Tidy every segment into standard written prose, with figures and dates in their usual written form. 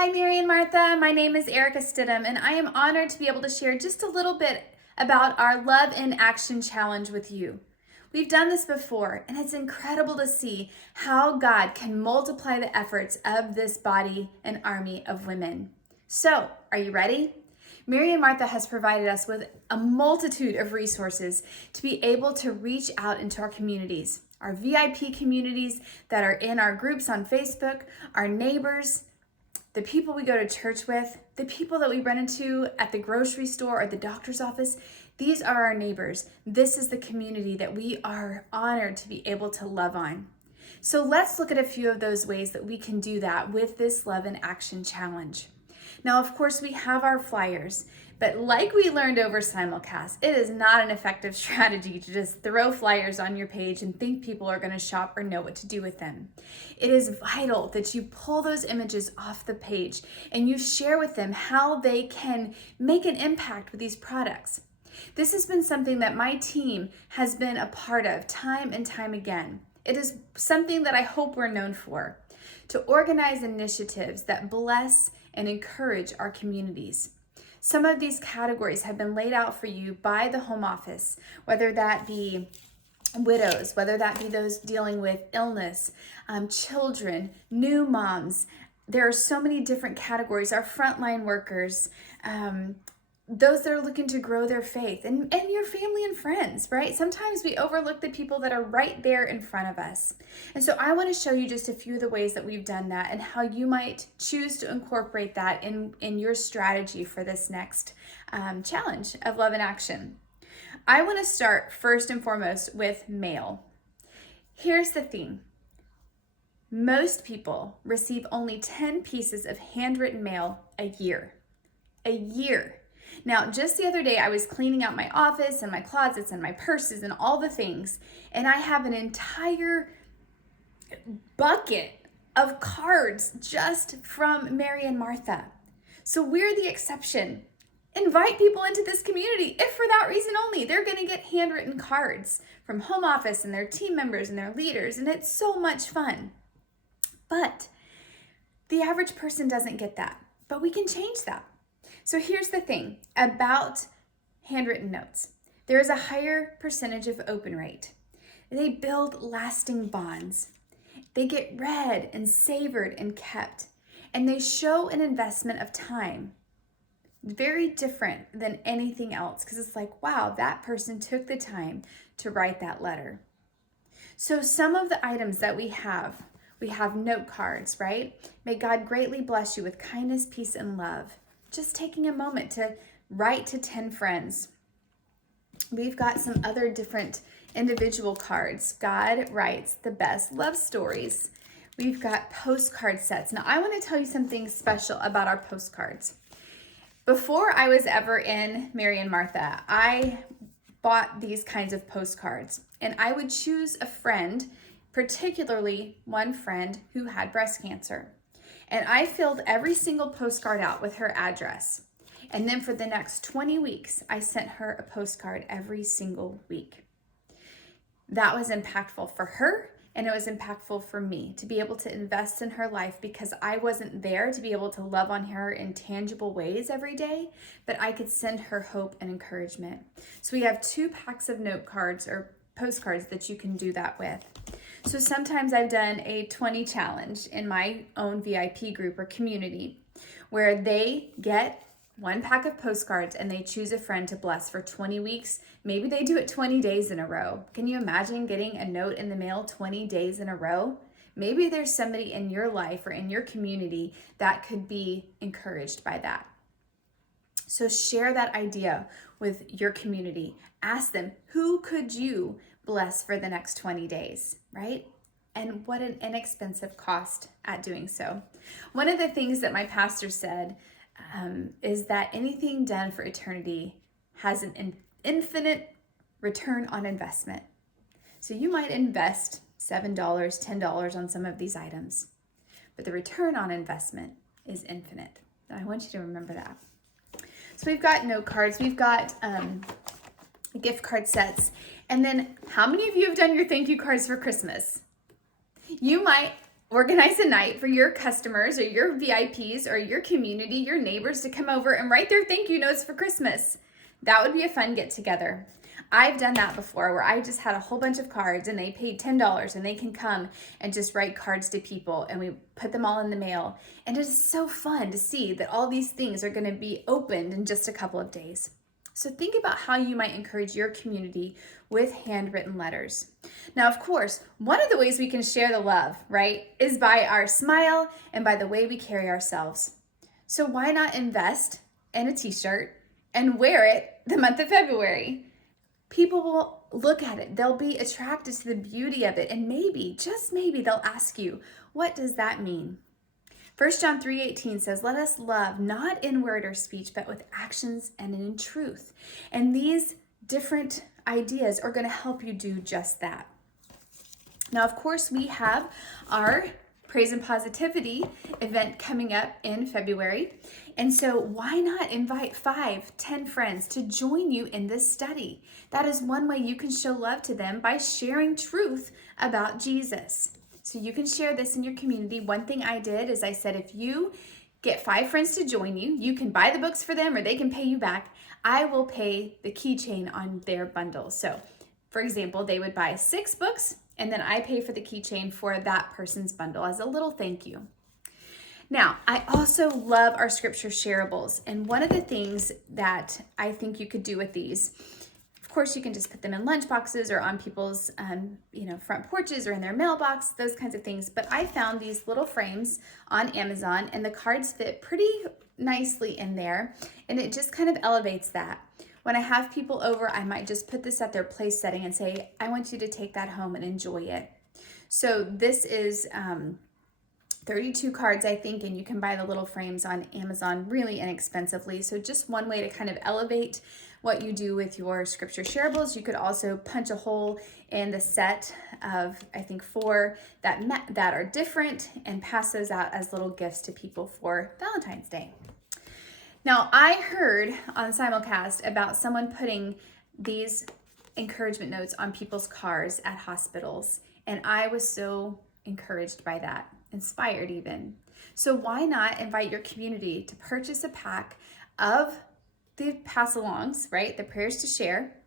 Hi, Mary and Martha. My name is Erica Stidham, and I am honored to be able to share just a little bit about our Love in Action Challenge with you. We've done this before, and it's incredible to see how God can multiply the efforts of this body and army of women. So, are you ready? Mary and Martha has provided us with a multitude of resources to be able to reach out into our communities, our VIP communities that are in our groups on Facebook, our neighbors, the people we go to church with, the people that we run into at the grocery store or the doctor's office. These are our neighbors. This is the community that we are honored to be able to love on. So let's look at a few of those ways that we can do that with this Love in Action Challenge. Now, of course, we have our flyers, but like we learned over simulcast, it is not an effective strategy to just throw flyers on your page and think people are going to shop or know what to do with them. It is vital that you pull those images off the page and you share with them how they can make an impact with these products. This has been something that my team has been a part of time and time again. It is something that I hope we're known for, to organize initiatives that bless and encourage our communities. Some of these categories have been laid out for you by the home office, whether that be widows, whether that be those dealing with illness, children, new moms. There are so many different categories, our frontline workers, those that are looking to grow their faith, and your family and friends, right? Sometimes we overlook the people that are right there in front of us. And so I want to show you just a few of the ways that we've done that and how you might choose to incorporate that in your strategy for this next challenge of Love in Action. I want to start first and foremost with mail. Here's the thing. Most people receive only 10 pieces of handwritten mail a year. A year. Now, just the other day, I was cleaning out my office and my closets and my purses and all the things, and I have an entire bucket of cards just from Mary and Martha. So we're the exception. Invite people into this community if for that reason only. They're going to get handwritten cards from home office and their team members and their leaders, and it's so much fun. But the average person doesn't get that, but we can change that. So here's the thing about handwritten notes. There is a higher percentage of open rate. They build lasting bonds. They get read and savored and kept, and they show an investment of time. Very different than anything else, because it's like, wow, that person took the time to write that letter. So some of the items that we have note cards, right? May God greatly bless you with kindness, peace, and love. Just taking a moment to write to 10 friends. We've got some other different individual cards. God writes the best love stories. We've got postcard sets. Now, I want to tell you something special about our postcards. Before I was ever in Mary and Martha, I bought these kinds of postcards, and I would choose a friend, particularly one friend who had breast cancer. And I filled every single postcard out with her address. And then for the next 20 weeks, I sent her a postcard every single week. That was impactful for her, and it was impactful for me to be able to invest in her life, because I wasn't there to be able to love on her in tangible ways every day, but I could send her hope and encouragement. So we have 2 packs of note cards or postcards that you can do that with. So sometimes I've done a 20 challenge in my own VIP group or community where they get 1 pack of postcards and they choose a friend to bless for 20 weeks. Maybe they do it 20 days in a row. Can you imagine getting a note in the mail 20 days in a row? Maybe there's somebody in your life or in your community that could be encouraged by that. So share that idea with your community. Ask them, who could you bless for the next 20 days, right? And what an inexpensive cost at doing so. One of the things that my pastor said is that anything done for eternity has an infinite return on investment. So you might invest $7, $10 on some of these items, but the return on investment is infinite. And I want you to remember that. So we've got note cards, we've got gift card sets, and then how many of you have done your thank you cards for Christmas? You might Organize a night for your customers or your VIPs or your community, your neighbors to come over and write their thank you notes for Christmas. That would be a fun get together. I've done that before where I just had a whole bunch of cards and they paid $10 and they can come and just write cards to people and we put them all in the mail. And it is so fun to see that all these things are going to be opened in just a couple of days. So think about how you might encourage your community with handwritten letters. Now, of course, one of the ways we can share the love, right, is by our smile and by the way we carry ourselves. So why not invest in a t-shirt and wear it the month of February? People will look at it. They'll be attracted to the beauty of it. And maybe, just maybe, they'll ask you, what does that mean? 1 John 3:18 says, let us love not in word or speech, but with actions and in truth. And these different ideas are going to help you do just that. Now, of course, we have our Praise and Positivity event coming up in February. And so why not invite 5-10 friends to join you in this study? That is one way you can show love to them, by sharing truth about Jesus. So you can share this in your community. One thing I did is I said, if you get 5 friends to join you, you can buy the books for them or they can pay you back. I will pay the keychain on their bundle. So for example, they would buy 6 books and then I pay for the keychain for that person's bundle as a little thank you. Now, I also love our scripture shareables. And one of the things that I think you could do with these, of course, you can just put them in lunch boxes or on people's front porches or in their mailbox, those kinds of things. But I found these little frames on Amazon and the cards fit pretty nicely in there. And it just kind of elevates that. When I have people over, I might just put this at their place setting and say, I want you to take that home and enjoy it. So this is 32 cards, I think, and you can buy the little frames on Amazon really inexpensively. So just one way to kind of elevate what you do with your scripture shareables. You could also punch a hole in the set of, I think, 4 that are different and pass those out as little gifts to people for Valentine's Day. Now, I heard on Simulcast about someone putting these encouragement notes on people's cars at hospitals, and I was so encouraged by that, inspired even. So why not invite your community to purchase a pack of the pass-alongs, right, the prayers to share,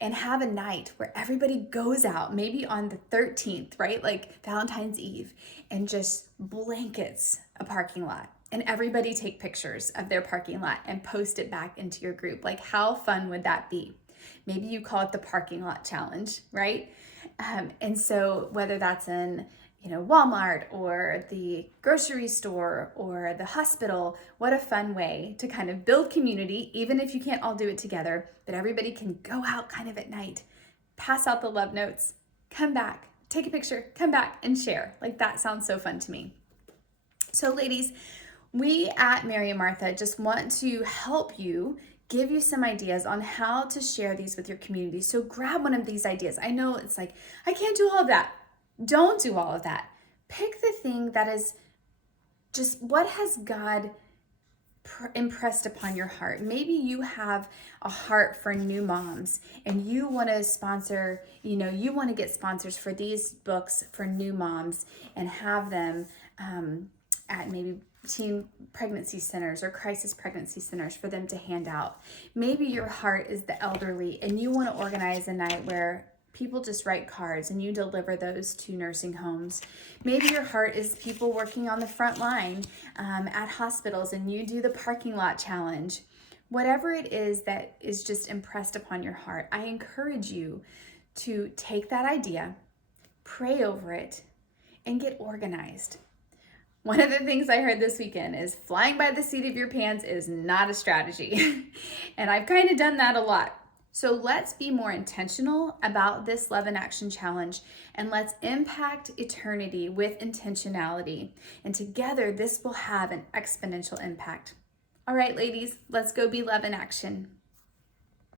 and have a night where everybody goes out, maybe on the 13th, right, like Valentine's Eve, and just blankets a parking lot. And everybody take pictures of their parking lot and post it back into your group. Like, how fun would that be? Maybe you call it the parking lot challenge, right? And so whether that's in Walmart or the grocery store or the hospital, what a fun way to kind of build community, even if you can't all do it together, but everybody can go out kind of at night, pass out the love notes, come back, take a picture, come back and share. Like, that sounds so fun to me. So ladies, we at Mary and Martha just want to help you, give you some ideas on how to share these with your community. So grab one of these ideas. I know it's like, I can't do all of that. Don't do all of that. Pick the thing that is just, what has God impressed upon your heart? Maybe you have a heart for new moms and you want to sponsor, you want to get sponsors for these books for new moms and have them at maybe teen pregnancy centers or crisis pregnancy centers for them to hand out. Maybe your heart is the elderly and you want to organize a night where people just write cards and you deliver those to nursing homes. Maybe your heart is people working on the front line at hospitals and you do the parking lot challenge. Whatever it is that is just impressed upon your heart, I encourage you to take that idea, pray over it, and get organized. One of the things I heard this weekend is flying by the seat of your pants is not a strategy. And I've kind of done that a lot. So let's be more intentional about this Love in Action Challenge and let's impact eternity with intentionality. And together, this will have an exponential impact. All right, ladies, let's go be love in action.